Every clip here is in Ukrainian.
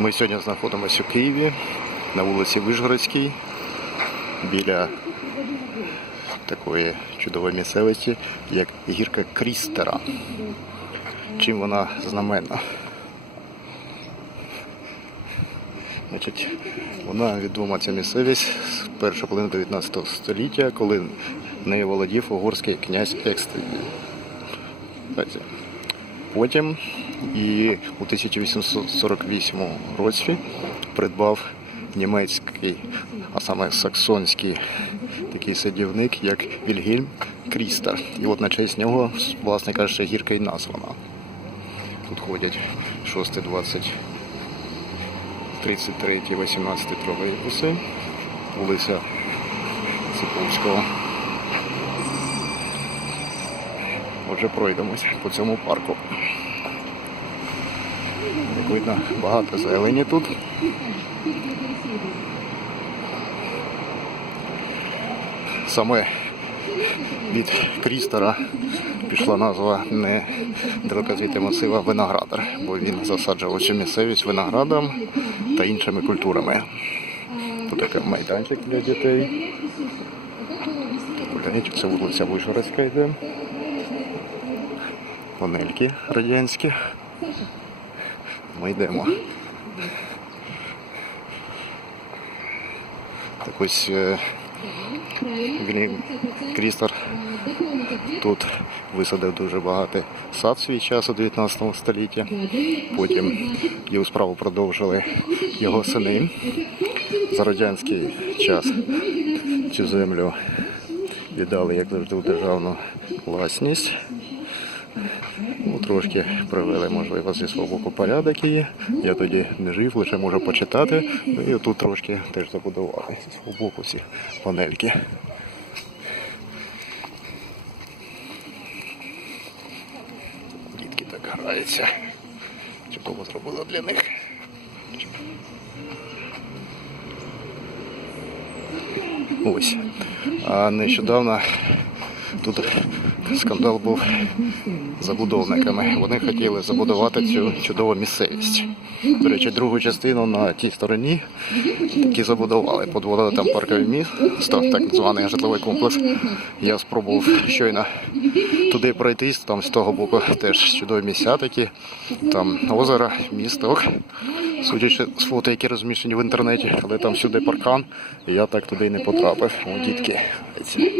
Ми сьогодні знаходимося у Києві на вулиці Вишгородській біля такої чудової місцевості, як гірка Крістера. Чим вона знаменна? Значить, вона відома ця місцевість з першої половини 19 століття, коли нею володів угорський князь Екстель. Потім і у 1848 році придбав німецький, а саме саксонський такий садівник, як Вільгельм Крістер. І от на честь нього, власне кажучи, гірка й названа. Тут ходять 6, 20, 33, 18 тролейбуси, вулиця Циповського. Отже, пройдемось по цьому парку. Як видно, багато зелені тут. Саме від Крістера пішла назва не далеко звідти масива виноградар, бо він засаджував цю місцевість виноградом та іншими культурами. Тут такий майданчик для дітей. Гуляють, це вулиця Вишгородська йде. Панельки радянські. Ми йдемо. Так ось е, Крістер тут висадив дуже багато сад свій час у 19 столітті. Потім його справу продовжили його сини. За радянський час цю землю віддали, як завжди, у державну власність. Трошки привели, можливо, зі свого боку порядок її. Я тоді не жив, лише можу почитати. Ну, І тут трошки теж забудували зі свого боку ці панельки. Дітки так граються. Чудово зробила для них. Ось. А нещодавно тут скандал був забудовниками. Вони хотіли забудувати цю чудову місцевість. До речі, другу частину на тій стороні такі забудували. Подводили там парковий міст, так званий житловий комплекс. Я спробував щойно туди пройтись, там з того боку теж чудові місця такі, там озеро, місток. Судячи з фото, які розміщені в інтернеті, але там сюди паркан, і я так туди й не потрапив. О, дітки. ці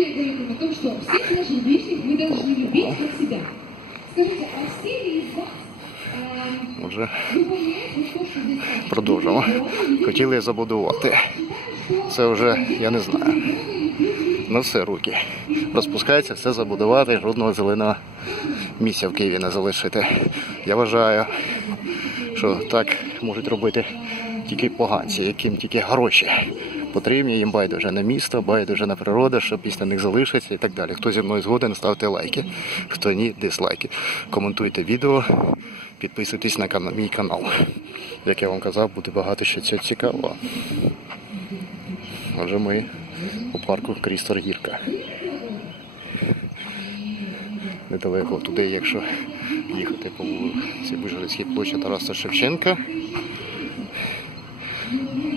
о том, что всех наших ближних мы должны любить как себя. Скажите, а все ли из вас э, Отже, выполняют вот то, что здесь написано? продовжимо. Хотіли забудувати. Це вже я не знаю. На все руки. Розпускається все забудувати, жодного зеленого місця в Києві не залишити. Я вважаю, що так можуть робити тільки поганці, яким тільки гроші потрібні, їм байдуже на місто, байдуже на природу, що після них залишиться і так далі. Хто зі мною згоден, ставте лайки. Хто ні, дизлайки. Коментуйте відео, підписуйтесь на мій канал. Як я вам казав, буде багато ще цього цікавого. Отже, ми у парку Крістор Гірка. Недалеко туди, якщо їхати по вулиці Вижгородській площі Тараса Шевченка.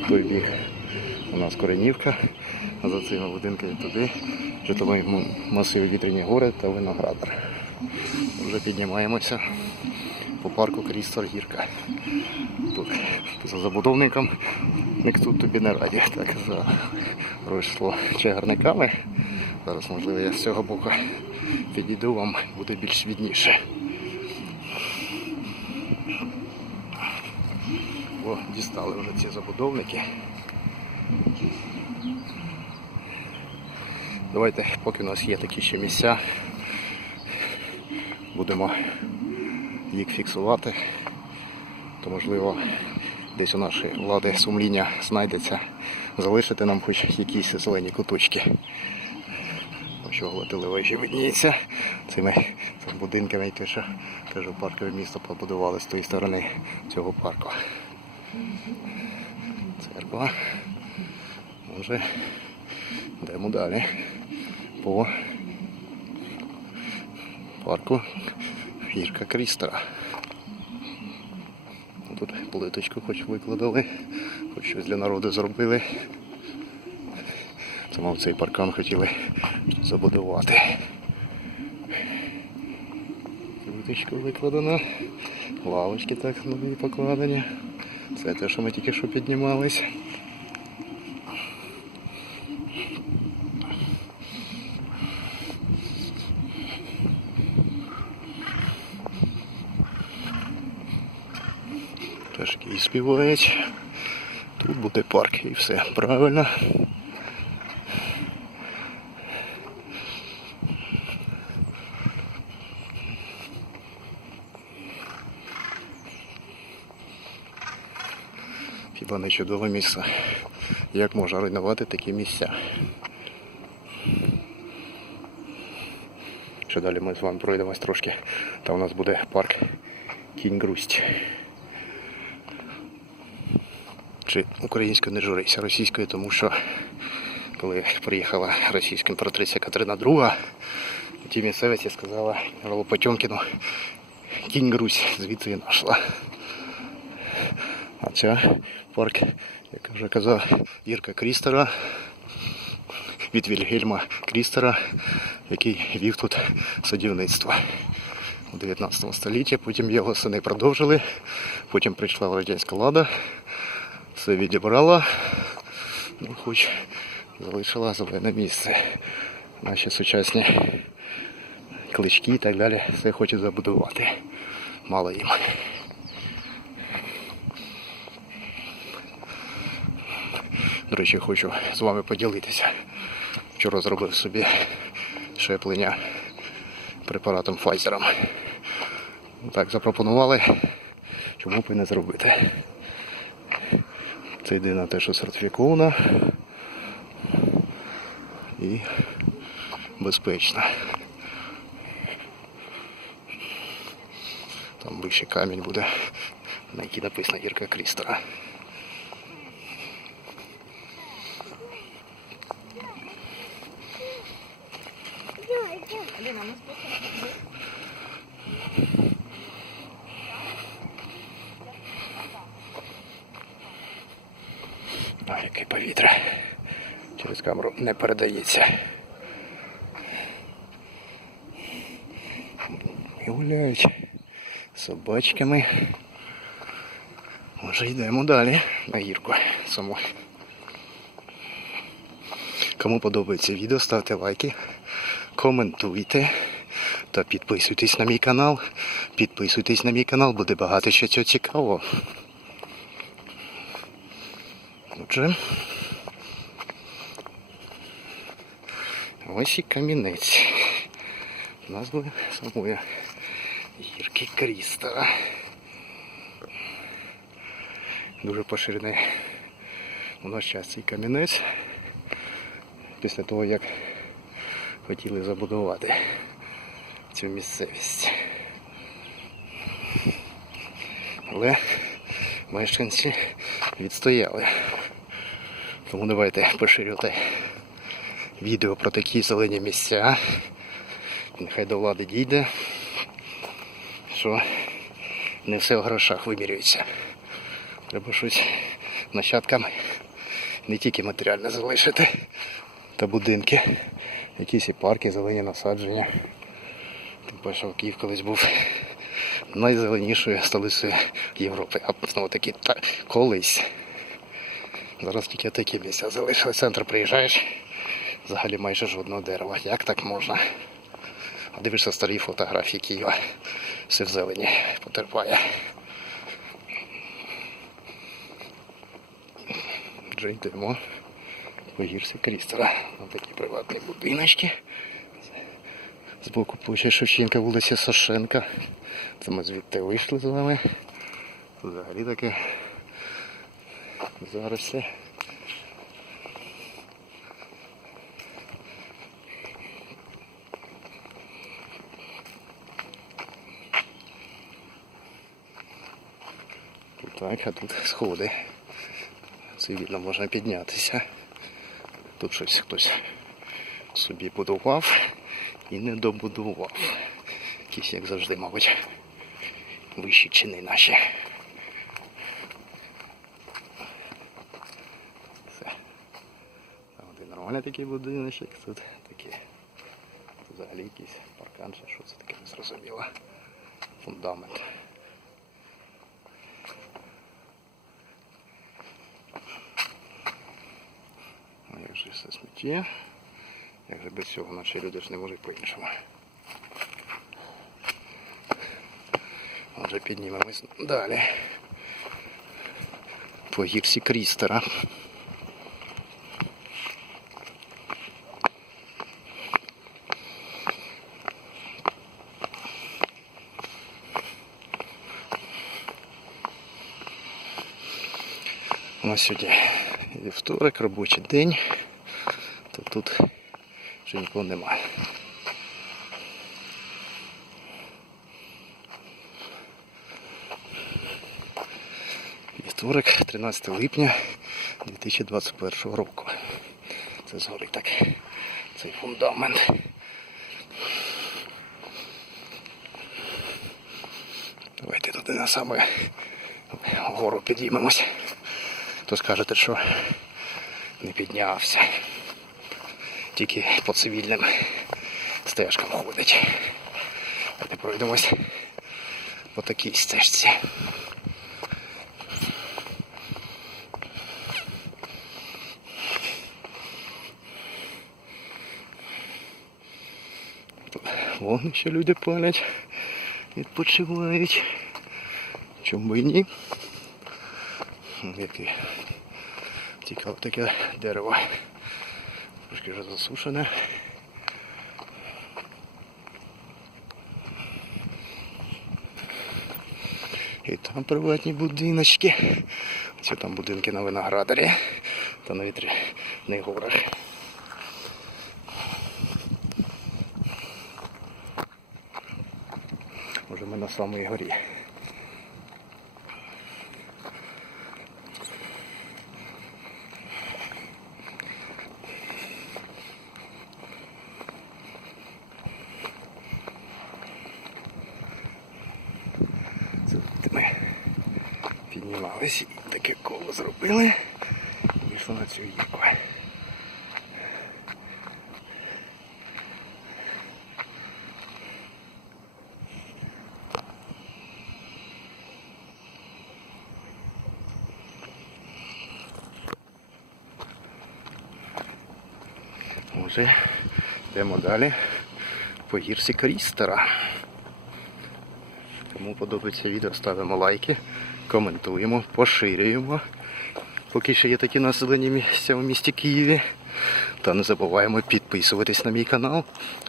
Той бік у нас Коренівка, а за цими будинками туди житловий масив Вітряні гори та Виноградар. Вже піднімаємося по парку Крістор Гірка. Тут за забудовником ніхто тобі не раді. Так заросла чагарниками. Зараз, можливо, я з цього боку підійду, вам буде більш відніше. О, дістали вже ці забудовники. Давайте, поки у нас є такі ще місця, будемо їх фіксувати, то можливо десь у нашої влади сумління знайдеться залишити нам хоч якісь зелені куточки. Що Гладилевежі видніється цими цими будинками, і те, що теж у паркове місто побудували з тої сторони цього парку. Церква. Може, йдемо далі по парку Гірка Крістера. Тут плиточку хоч викладали, хоч щось для народу зробили. Саме в цей паркан хотіли забудувати. Плиточку викладено, лавочки так нові покладені. Це те, що ми тільки що піднімались. Пташки співають. Тут буде парк і все правильно. Хіба не чудове місце. Як можна руйнувати такі місця? Що далі ми з вами пройдемось трошки. Там у нас буде парк Кінь Грусть. Чи українською не журися, російською, тому що коли приїхала російська імператриця Катерина II, у тій місцевості сказала Генералу Потьомкіну Кінь Грусь, звідси і нашла. А це парк, як вже казав, Ірка Крістера від Вільгельма Крістера, який вів тут садівництво у 19 столітті. Потім його сини продовжили. Потім прийшла радянська влада, все відібрала, ну хоч залишила зелене місце. Наші сучасні клички і так далі все хочуть забудувати. Мало їм. До речі, хочу з вами поділитися. Вчора зробив собі щеплення препаратом Pfizer. Так, запропонували, чому б і не зробити. Це єдине те, що сертифіковано і безпечно. Там вищий камінь буде, на який написано Ірка Крістера. Яке повітря. Через камеру не передається. І гуляють собачками. Може йдемо далі на гірку саму. Кому подобається відео, ставте лайки, коментуйте та підписуйтесь на мій канал. Підписуйтесь на мій канал, буде багато ще цього цікавого. Отже. Ось і камінець. Назви самої гірки Крістера. Дуже поширений у наш час цей камінець. Після того, як хотіли забудувати цю місцевість. Але мешканці відстояли. Тому давайте поширювати відео про такі зелені місця. Нехай до влади дійде, що не все в грошах вимірюється. Треба щось нащадкам не тільки матеріально залишити, та будинки, якісь і парки, зелені насадження. Тим паче Київ колись був найзеленішою столицею Європи. А знову таки та, колись. Зараз тільки такі місця залишили. Центр приїжджаєш, взагалі майже жодного дерева. Як так можна? А дивишся старі фотографії Києва. Все в зелені потерпає. Вже йдемо по гірці Крістера. Ось такі приватні будиночки. Збоку площа Шевченка, вулиця Сашенка. Це ми звідти вийшли з вами. Взагалі таке. Зараз все. Так, а тут сходи. Цивільно можна піднятися. Тут щось хтось собі будував і не добудував. Якісь, як завжди, мабуть, вищі чини наші. Нормальний такий будиночок. Тут такі взагалі якийсь паркан, що це таке не зрозуміло. Фундамент. Як же все сміття? Як же без цього наші люди ж не можуть по-іншому. Отже, піднімемось далі. По гірсі Крістера. Нас сьогодні вівторок, робочий день, то тут ще нікого немає. Вівторок, 13 липня 2021 року. Це згорить так цей фундамент. Давайте туди на саме вгору підіймемось. То скажете, що не піднявся. Тільки по цивільним стежкам ходить. Давайте пройдемось по такій стежці. Вогнище люди палять, відпочивають. Чому і ні? Яке цікаве таке дерево. Трошки вже засушене. І там приватні будиночки. Це там будинки на виноградарі та на вітряних горах. Може ми на самій горі. Це тут ми піднімалися і таке коло зробили. Вийшло на цю гірку. Може, йдемо далі по гірсі Крістера. Подобається відео, ставимо лайки, коментуємо, поширюємо. Поки ще є такі населені місця у місті Києві. Та не забуваємо підписуватись на мій канал.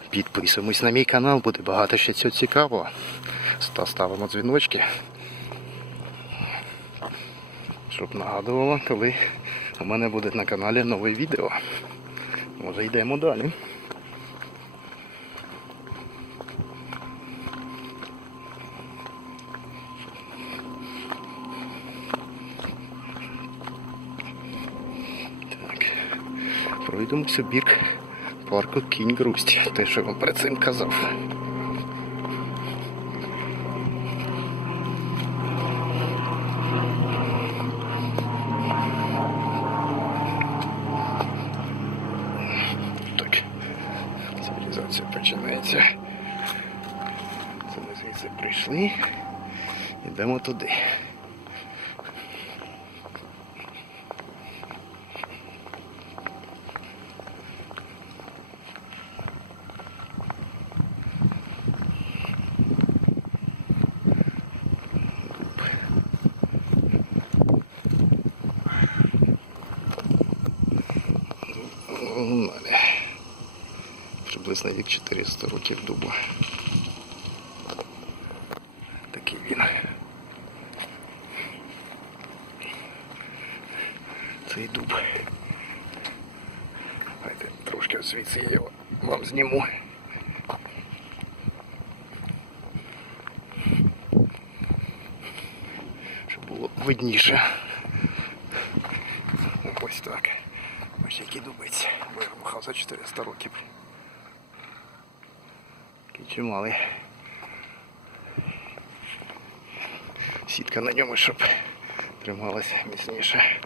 Підписуємось на мій канал, буде багато ще цього цікавого. Та ставимо дзвіночки. Щоб нагадувало, коли у мене буде на каналі нове відео. Може йдемо далі. Так. Пройдемося бік парку Кінь Грусть. Те, що вам перед цим казав. Так. Цивілізація починається. Це ми звідси прийшли. Йдемо туди. приблизно вік 400 років дубу. Такий він. Цей дуб. Давайте трошки звідси я його вам зніму. Щоб було видніше. Ось так. Ось які дубиці. Вирубахав за 400 років. і чималий. Сітка на ньому, щоб трималася міцніше.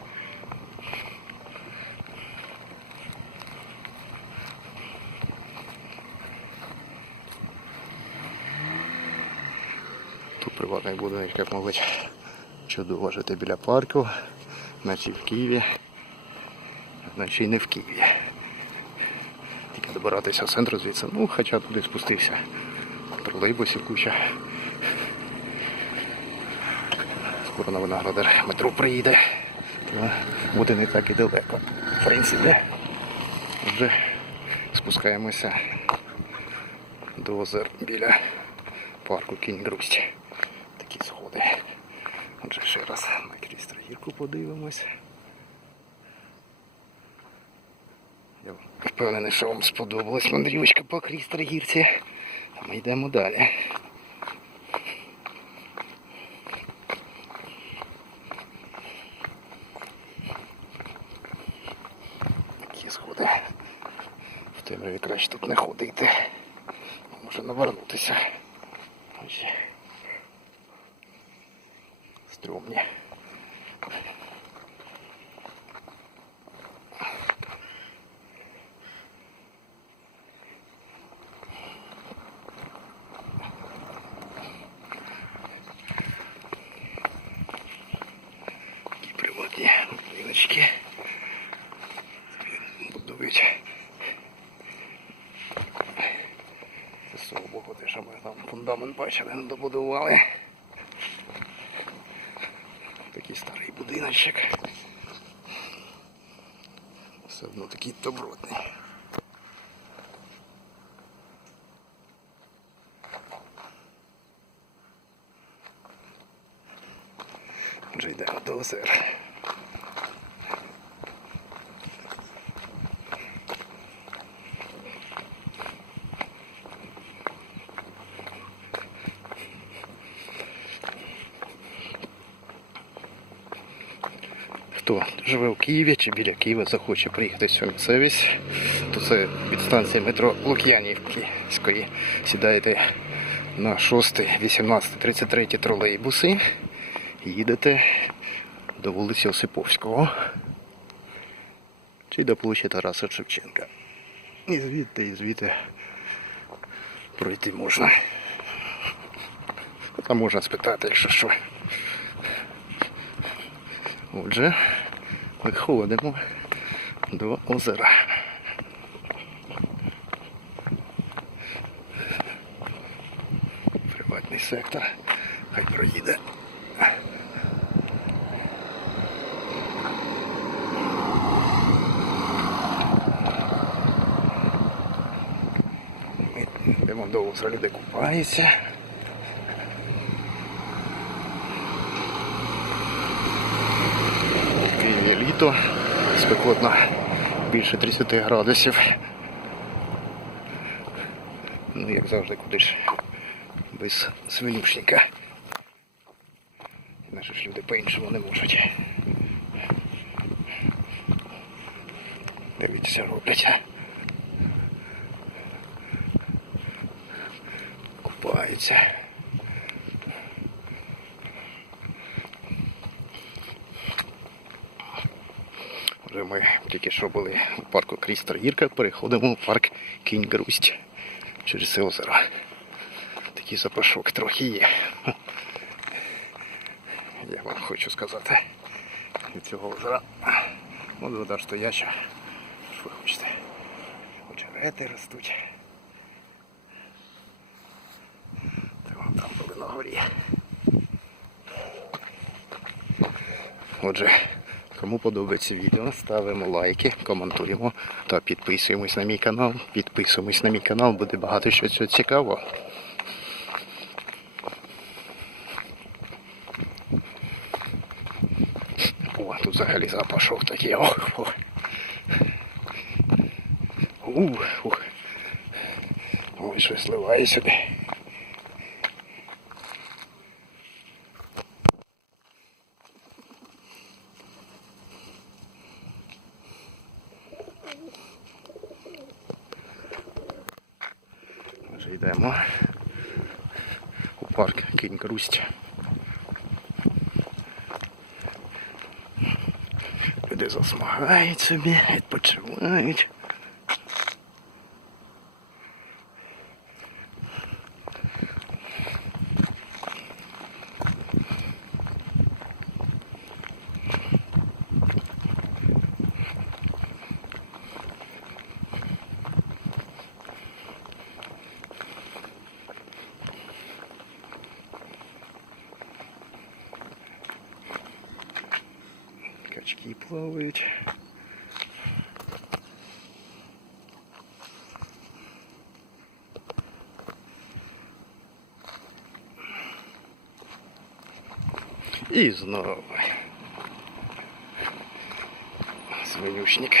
Тут приватний будинок, як мабуть, чудово жити біля парку, наче в Києві, а значить не в Києві. Добиратися в центр звідси, ну, хоча туди спустився. Тролейбусів куча. Скоро на виноградар метро приїде. Буде не так і далеко. В принципі, вже спускаємося до озер біля парку Кінь Грусть. Такі сходи. Отже, ще раз на Крістогірку подивимось. Я впевнений, що вам сподобалась мандрівочка по Крістрогірці. А ми йдемо далі. Такі сходи. В темряві краще тут не ходити. Може навернутися. Ось. Стрьомні. Такі приватні будиночки. Будують. З цього боку те, що ми там фундамент бачили, не добудували. Такий старий будиночок. Все одно такий добротний. Вже йдемо до озер. Хто живе в Києві чи біля Києва захоче приїхати в цю місцевість, то це від станції метро Лук'янівської. Сідаєте на 6, 18, 33 тролейбуси їдете до вулиці Осиповського чи до площі Тараса Шевченка. І звідти, і звідти пройти можна. Там можна спитати, якщо що. Отже, виходимо до озера. Приватний сектор. Хай проїде. Ми йдемо до озера, люди купаються. В Києві літо, спекотно більше 30 градусів. Ну, як завжди, куди ж без свинюшника. Наші ж люди по-іншому не можуть. Дивіться, роблять. Купаються. Вже ми тільки що були у парку Крістер Гірка, переходимо в парк Кінь Грусть через це озеро. Такий запашок трохи є. Я вам хочу сказати від цього озера. От вода стояча. Що ви хочете? Очерети ростуть. Та вон там були на горі. Отже, кому подобається відео, ставимо лайки, коментуємо та підписуємось на мій канал. Підписуємось на мій канал, буде багато що цього цікавого. О, тут взагалі запашок такий. Ох, ох. Ух, ух. Ой, щось сливає сюди. Вже йдемо у парк Кінь Грусть. Люди засмагають собі, відпочивають. Рачки плавають. І знову. Свинюшник.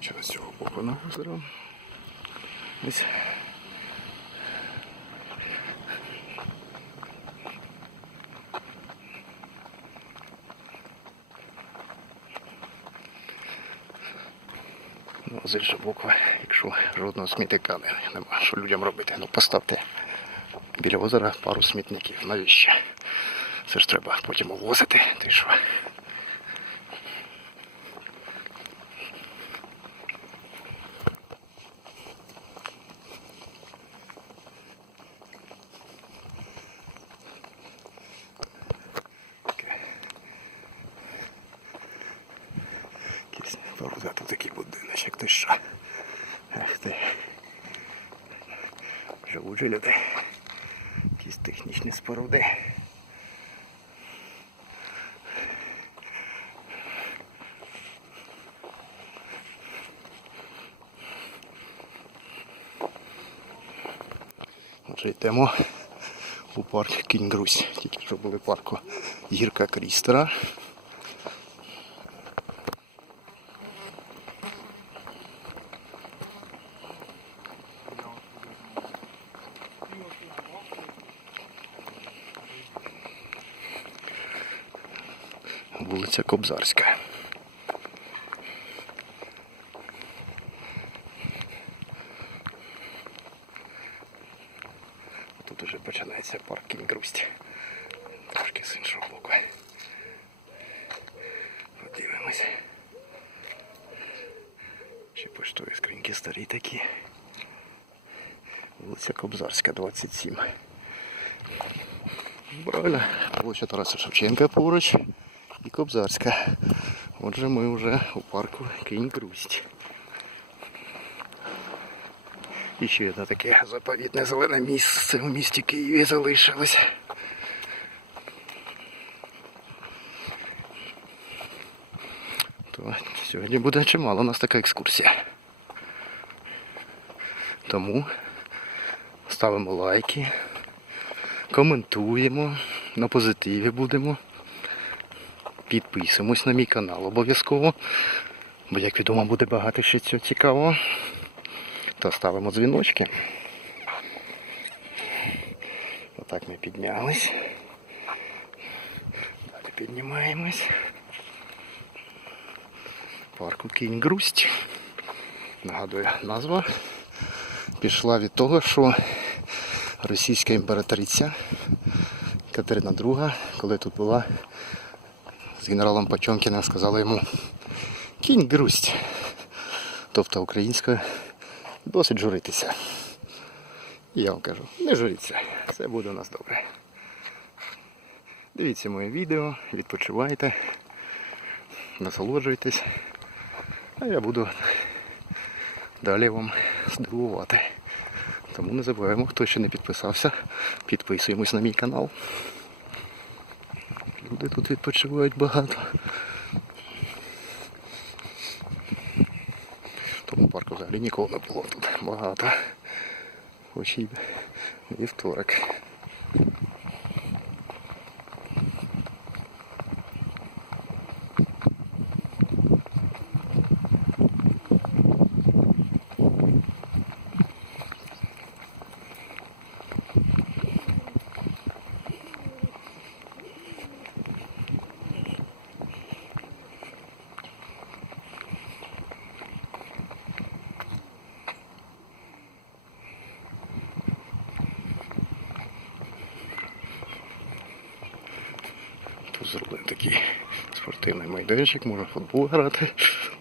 Через цього боку. Ось. Ну, з іншого боку, якщо жодного смітника не- нема, що людям робити, ну поставте біля озера пару смітників. Навіщо? Це ж треба потім увозити, ти що? Таке. Якийсь бородатий такий будиночок, ти що? Ах ти. Живуть же люди. Якісь технічні споруди. Отже, йдемо у парк Кінь Грусь. Тільки що були парку Гірка Крістера. Вулиця Кобзарська. уже починається парк Кінгрусть. Трошки з іншого боку. Подивимось. Ще поштові скриньки старі такі. Вулиця Кобзарська, 27. Правильно. Вулиця Тараса Шевченка поруч і Кобзарська. Отже, ми вже у парку Кінь Грусть. І ще одне таке заповітне зелене місце в місті Києві залишилось. То сьогодні буде чимало у нас така екскурсія. Тому ставимо лайки, коментуємо, на позитиві будемо. Підписуємось на мій канал обов'язково. Бо, як відомо, буде багато ще цього цікавого. Та ставимо дзвіночки. Отак ми піднялись. Далі піднімаємось. Парку Кінь Грусть. Нагадую, назва пішла від того, що російська імператриця Катерина II, коли тут була з генералом Потьомкіним, сказала йому Кінь Грусть. Тобто українською досить журитися. Я вам кажу, не журіться, все буде у нас добре. Дивіться моє відео, відпочивайте, насолоджуйтесь, а я буду далі вам здивувати. Тому не забуваємо, хто ще не підписався, підписуємось на мій канал. Люди тут відпочивають багато. В тому парку взагалі нікого не було тут багато. Хоч і вівторок. Тут зроблений такий спортивний майданчик, можна футбол грати.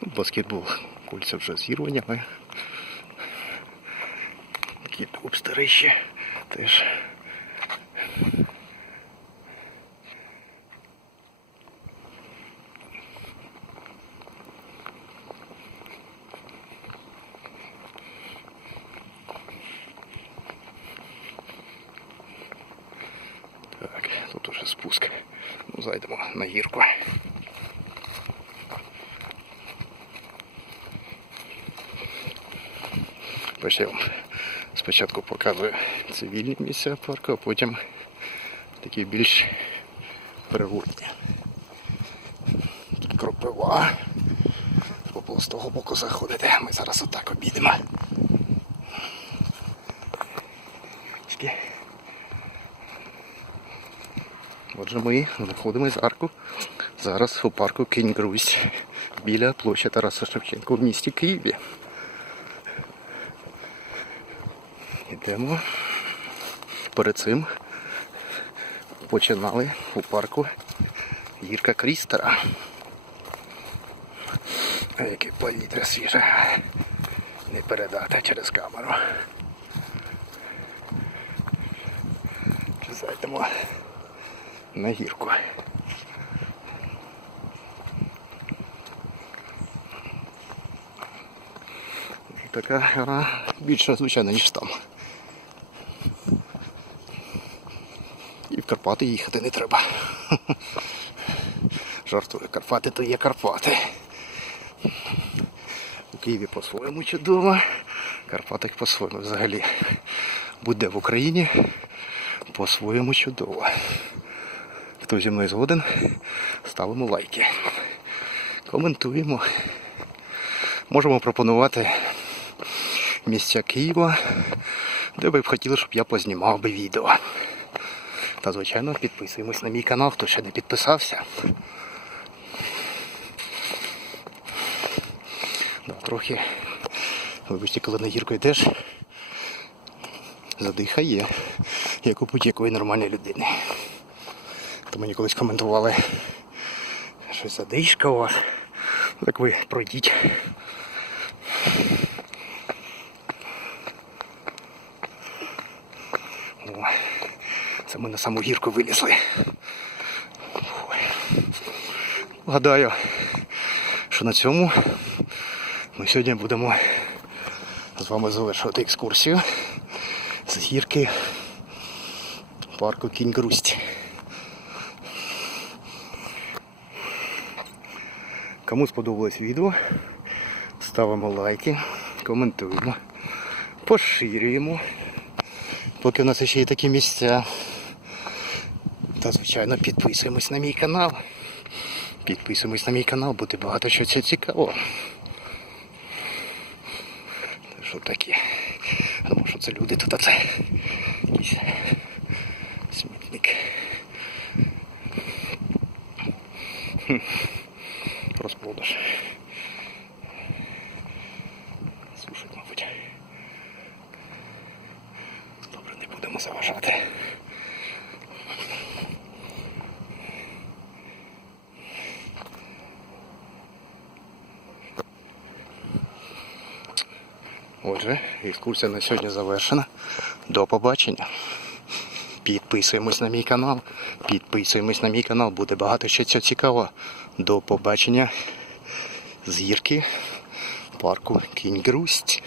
Баскетбол кольця вже зірвані, але такі обстерищі теж. Так, тут уже спуск. Ну, зайдемо на гірку. Бачите, я вам спочатку показую цивільні місця парку, а потім такі більш природні. Тут кропива. Треба з того боку заходити. Ми зараз отак обійдемо. Отже, ми знаходимося з арку. Зараз у парку Кінь Грусть біля площі Тараса Шевченка в місті Києві. Йдемо. Перед цим починали у парку Гірка Крістера. Яке повітря свіже. Не передати через камеру. Зайдемо на гірку. Така гра більша, звичайно, ніж там. В Карпати їхати не треба. Жартую, Карпати то є Карпати. У Києві по-своєму чудово, Карпатик по-своєму взагалі. Будь-де в Україні по-своєму чудово. Хто зі мною згоден, ставимо лайки. Коментуємо. Можемо пропонувати місця Києва, де ви б хотіли, щоб я познімав би відео. Та, звичайно, підписуємось на мій канал, хто ще не підписався. Да, трохи, вибачте, коли на гірку йдеш, задихає, як у будь-якої нормальної людини. То мені колись коментували, що задишка у вас. Так ви пройдіть. О, це ми на саму гірку вилізли. Гадаю, що на цьому ми сьогодні будемо з вами завершувати екскурсію з гірки парку Кінь Грусть. Кому сподобалось відео, ставимо лайки, коментуємо, поширюємо. Поки в нас ще є такі місця. Звичайно, підписуємось на мій канал. Підписуємось на мій канал, буде багато що це цікаво. Що таке? Тому що це люди тут, а це якийсь смітник. Розплодиш. Слушать, мабуть. Добре, не будемо заважати. Отже, екскурсія на сьогодні завершена. До побачення. Підписуємось на мій канал. Підписуємось на мій канал, буде багато ще цього цікавого. До побачення з гірки парку Кінь Грусть.